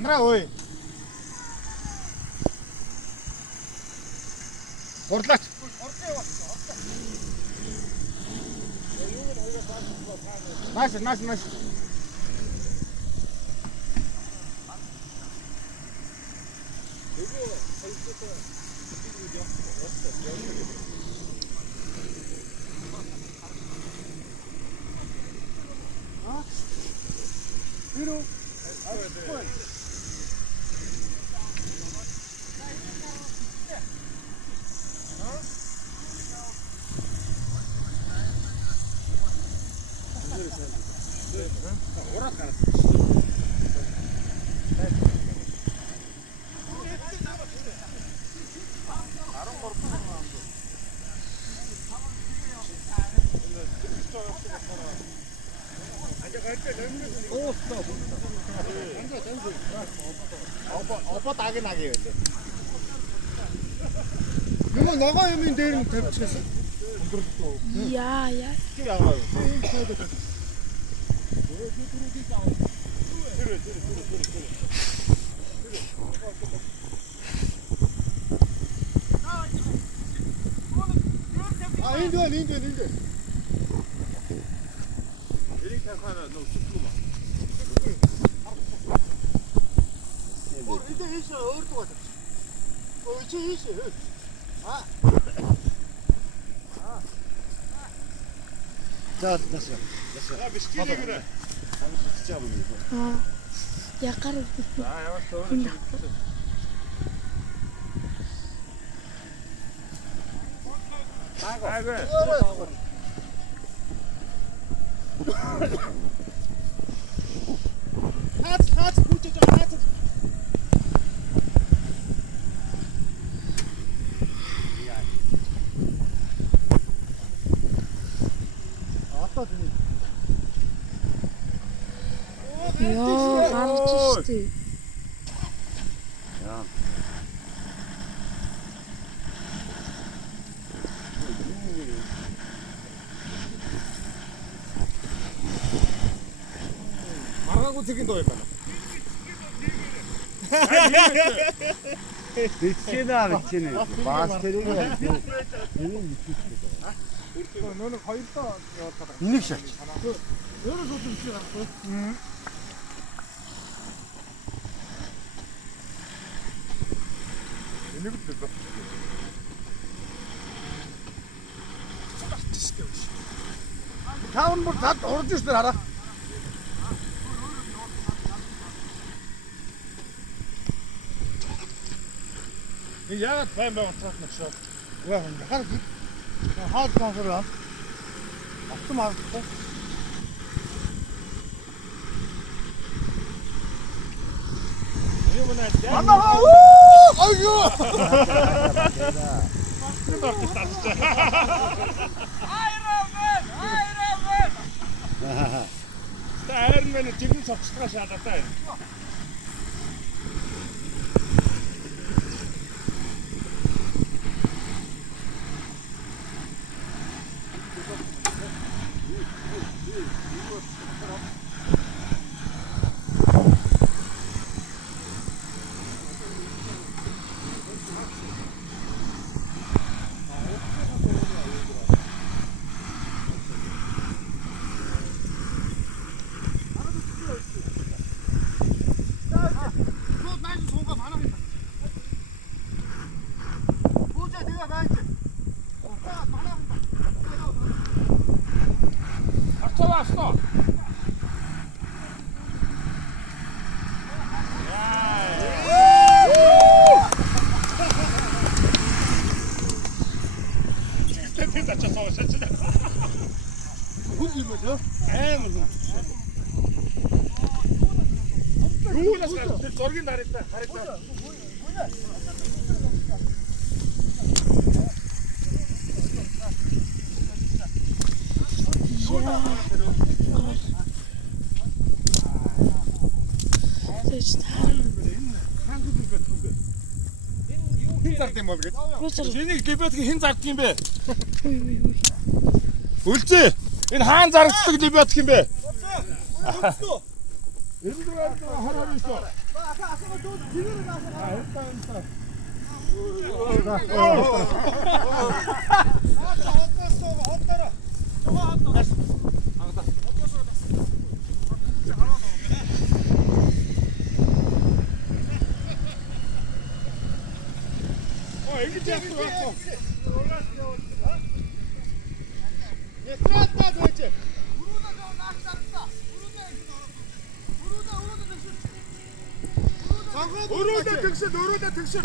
Андраа ой. Гурлаач. Маш. Бирүү. Ураад гараад. Опа таги наги байлаа. Нөгөө ногоо юмын дээр нь тавьчихсан. Яа. Чи яагаа юу? Энд. Эрик тахаараа нөө сүтлүү ба. Энд хийш өөртөө байна. Ой чи хийш. За насаа. Бискилээ гэрэ. Якар. Яваа шүү. Хаац хүчтэй хаац. Яа, гарч штэ. Яа. Маргаагүй зэргийн дуу юм байна. Бичнэ. Баас тэрийг нөө хоёр тоо яваад байгаа. Энийг шаач. Өөрөө суусан биш гарахгүй. Энийг л дөө. Таун бүр тад урд ирсэн хараа. Яагаад байн байгаа трактор шоо. Яа хаа хаад консороо. Автом авахгүй. Айё! Айрон мэн жигэн цогцлоо шаадаа юм. Зургийн харагдаа. Хин зард юм бол гэж. Энийг лебедгийн хин зард юм бэ? Үлзээ. Энэ хаан зарагддаг лебедг юм бэ? Энэ дөрөв хараа биш үү? 애기 앞으로 왔어. 예, 들어왔다, 도대체. 노로다 등신, 노로다 등신.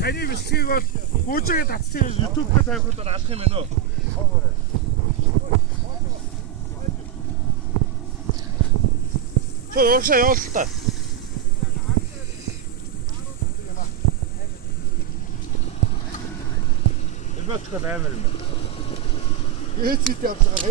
Саний бэлтгийг бол гүйжэгээ татсан YouTube-д тавихад наадах юм байна уу? Чоо явшаа явуул та. Элбэцгээ аймаар юм. Ээцэд явж байгаа.